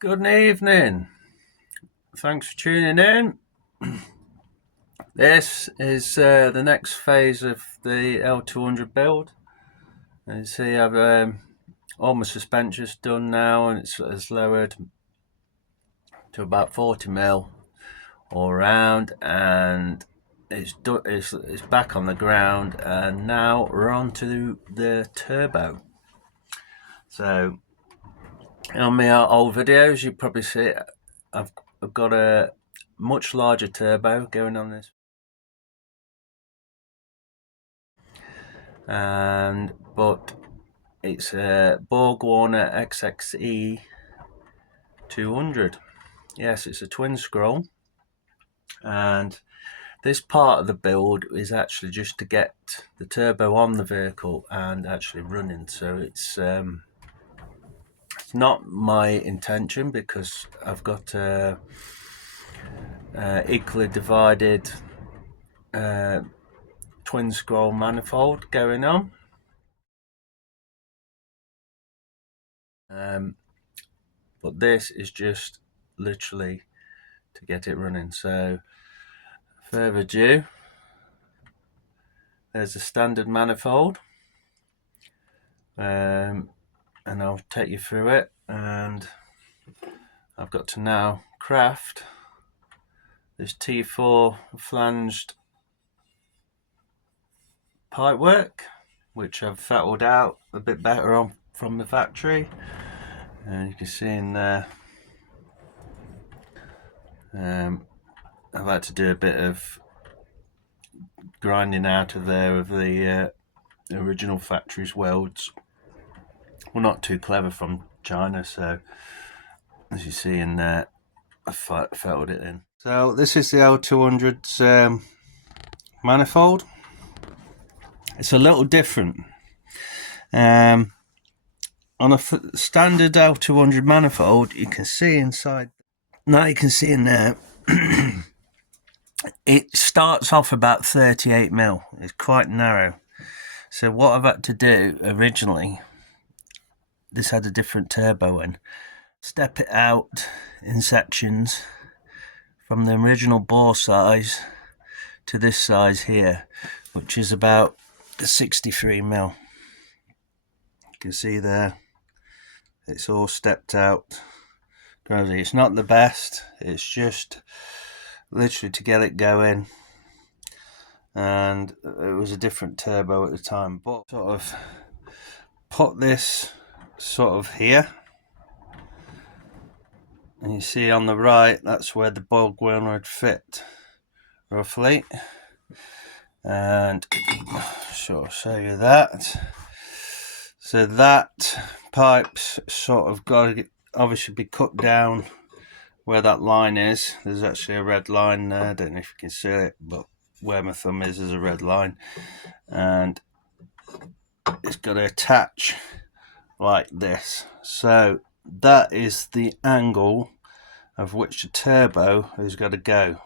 Good evening. Thanks for tuning in. This is the next phase of the L200 build. And you see, I've all my suspensions done now, and it's lowered to about 40 mil all around, and it's back on the ground. And now we're on to the turbo. So on my old videos, you probably see I've got a much larger turbo going on this. But it's a Borg SXE200. Yes, it's a twin scroll, and this part of the build is actually just to get the turbo on the vehicle and actually running. So it's not my intention, because I've got a equally divided twin scroll manifold going on. But this is just literally to get it running. So further ado, there's a standard manifold, and I'll take you through it. And I've got to now craft this T4 flanged pipework, which I've fattled out a bit better on from the factory, and you can see in there I've had to do a bit of grinding out of there of the original factory's welds. Well, not too clever from China, so as you see in there, I fettled it in. So this is the L200's manifold. It's a little different. On a standard L200 manifold, you can see inside. Now you can see in there, it starts off about 38 mil. It's quite narrow. So what I've had to do originally, this had a different turbo in, step it out in sections from the original bore size to this size here, which is about 63 mil. You can see there, it's all stepped out. It's not the best, it's just literally to get it going, and it was a different turbo at the time. But sort of put this sort of here, and you see on the right, that's where the Borg wheel would fit roughly, and sort of show you that. So that pipe's sort of got to obviously be cut down where that line is. There's actually a red line there, I don't know if you can see it, but where my thumb is, there's a red line, and it's got to attach like this. So that is the angle of which the turbo has got to go.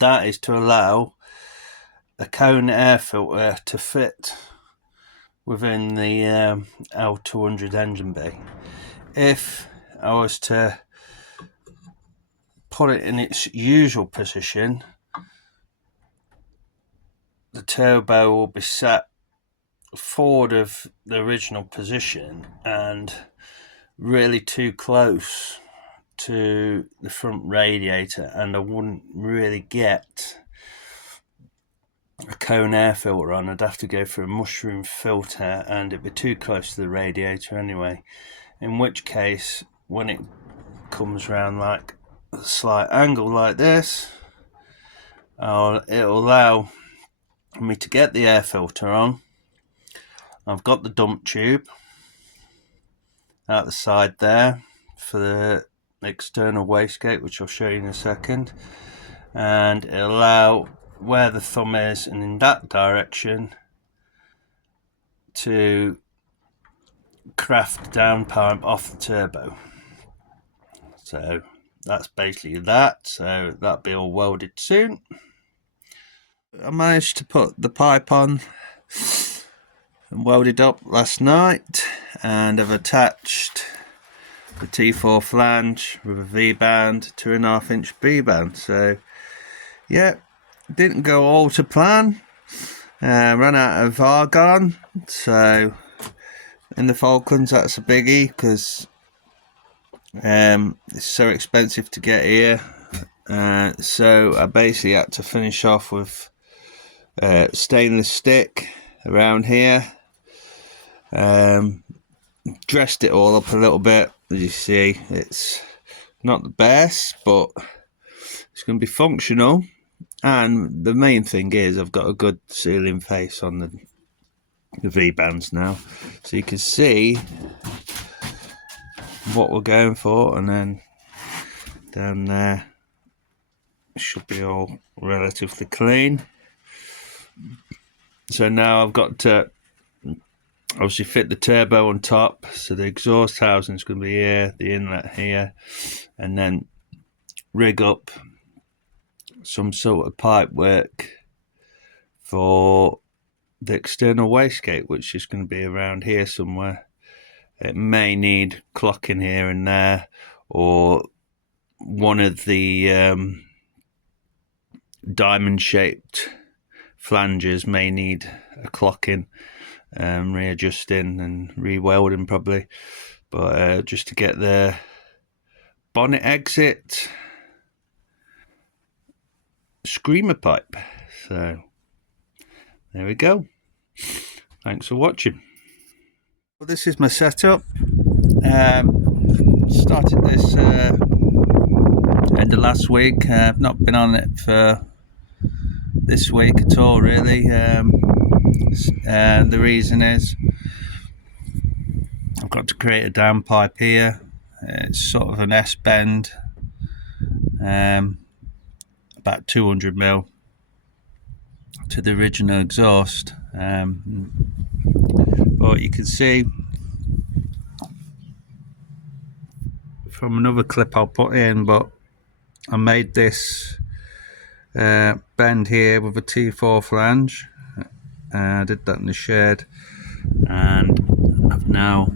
That is to allow a cone air filter to fit within the L200 engine bay. If I was to put it in its usual position, the turbo will be set forward of the original position and really too close to the front radiator, and I wouldn't really get a cone air filter on. I'd have to go for a mushroom filter, and it'd be too close to the radiator anyway, in which case when it comes around like a slight angle like this, it'll allow me to get the air filter on. I've got the dump tube out the side there for the external wastegate, which I'll show you in a second, and it'll allow where the thumb is and in that direction to craft the downpipe off the turbo. So that's basically that. So that'll be all welded soon. I managed to put the pipe on and welded up last night, and I've attached the T4 flange with a V-band, 2.5-inch B-band. So yeah, didn't go all to plan. Ran out of argon, so in the Falklands that's a biggie because it's so expensive to get here. So I basically had to finish off with stainless stick around here. Dressed it all up a little bit. As you see, it's not the best, but it's going to be functional. And the main thing is I've got a good sealing face on the V-bands now, so you can see what we're going for, and then down there it should be all relatively clean. So now I've got to obviously fit the turbo on top, so the exhaust housing is going to be here, the inlet here, and then rig up some sort of pipe work for the external wastegate, which is going to be around here somewhere. It may need clocking here and there, or one of the diamond shaped flanges may need a clocking, readjusting and re-welding probably, but just to get the bonnet exit screamer pipe. So there we go. Thanks for watching. Well, this is my setup. Started this end of last week. I've not been on it for this week at all really. The reason is I've got to create a downpipe here. It's sort of an S-bend, about 200mm to the original exhaust. But you can see from another clip I'll put in, but I made this bend here with a T4 flange. I did that in the shed, and I've now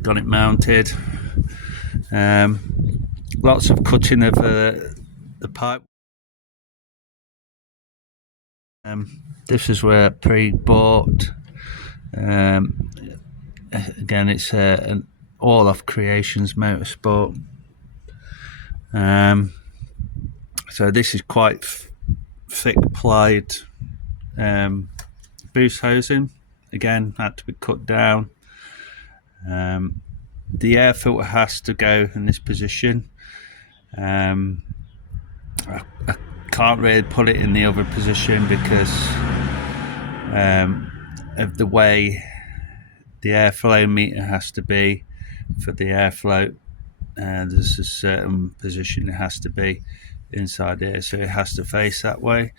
got it mounted. Lots of cutting of the pipe. This is where I pre-bought. Again, it's an all-off Creations Motorsport. So this is quite thick plied boost housing. Again, had to be cut down. The air filter has to go in this position. I can't really put it in the other position because of the way the airflow meter has to be for the airflow. There's a certain position it has to be inside here, so it has to face that way.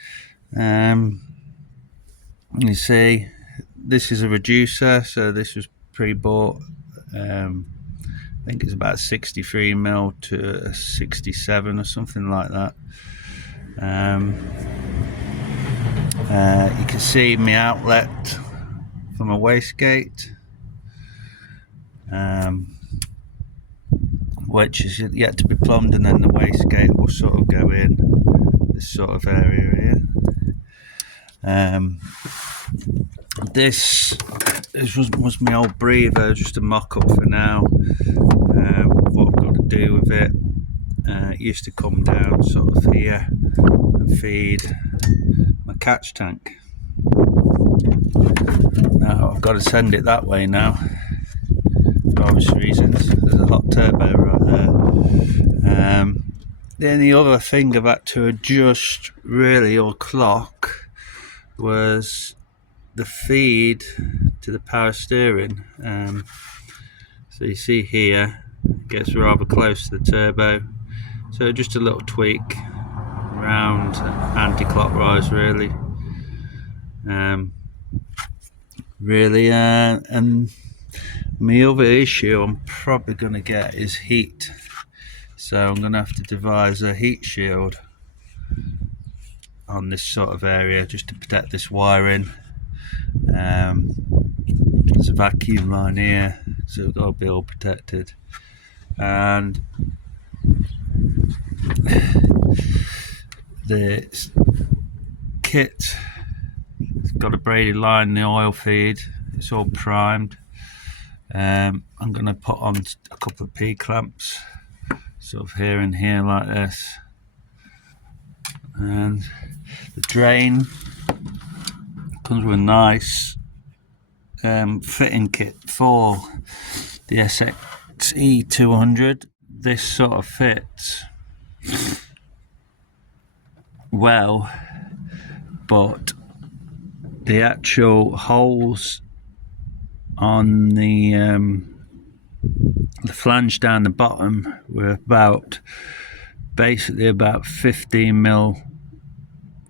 You see, this is a reducer, so this was pre-bought. I think it's about 63mm to 67 or something like that. You can see my outlet from a wastegate, which is yet to be plumbed, and then the wastegate will sort of go in this sort of area here. This was my old breather, just a mock-up for now. What I've got to do with it, it used to come down sort of here and feed my catch tank. Now I've got to send it that way now, for obvious reasons. There's a hot turbo right there. Then the other thing I've had to adjust really, or clock, was the feed to the power steering. So you see here, it gets rather close to the turbo, so just a little tweak round anti-clockwise really. And my other issue I'm probably going to get is heat, so I'm going to have to devise a heat shield on this sort of area just to protect this wiring. There's a vacuum line here, so it'll be all protected. and the kit has got a braided line in the oil feed. It's all primed. I'm going to put on a couple of P-clamps, sort of here and here like this, and the drain comes with a nice fitting kit for the SXE200. This sort of fits well, but the actual holes on the flange down the bottom were basically about 15mm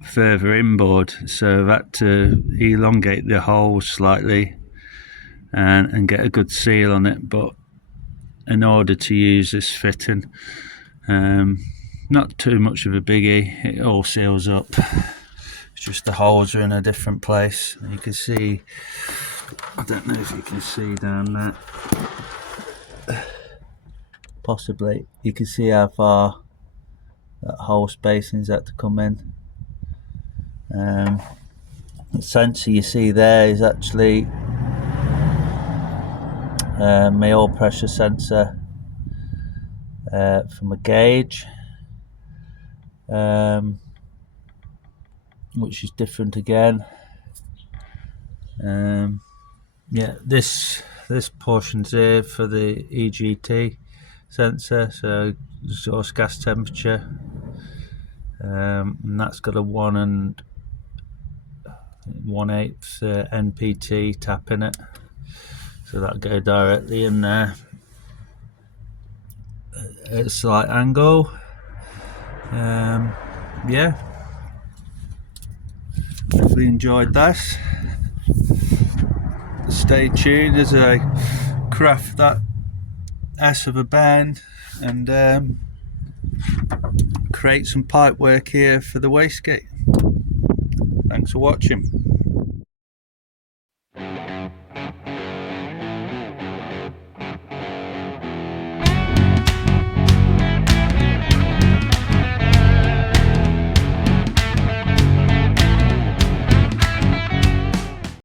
further inboard, so I've had to elongate the holes slightly and get a good seal on it, but in order to use this fitting, not too much of a biggie, it all seals up. It's just the holes are in a different place. You can see, I don't know if you can see down there, possibly you can see how far that hole spacing's had to come in. The sensor you see there is actually my oil pressure sensor from a gauge, which is different again. Yeah, this portion's here for the EGT sensor, so exhaust gas temperature, and that's got a 1 1/8 NPT tap in it, so that'll go directly in there at a slight angle. Yeah, hopefully enjoyed that. Stay tuned as I craft that ass of a band and create some pipe work here for the wastegate. Thanks for watching.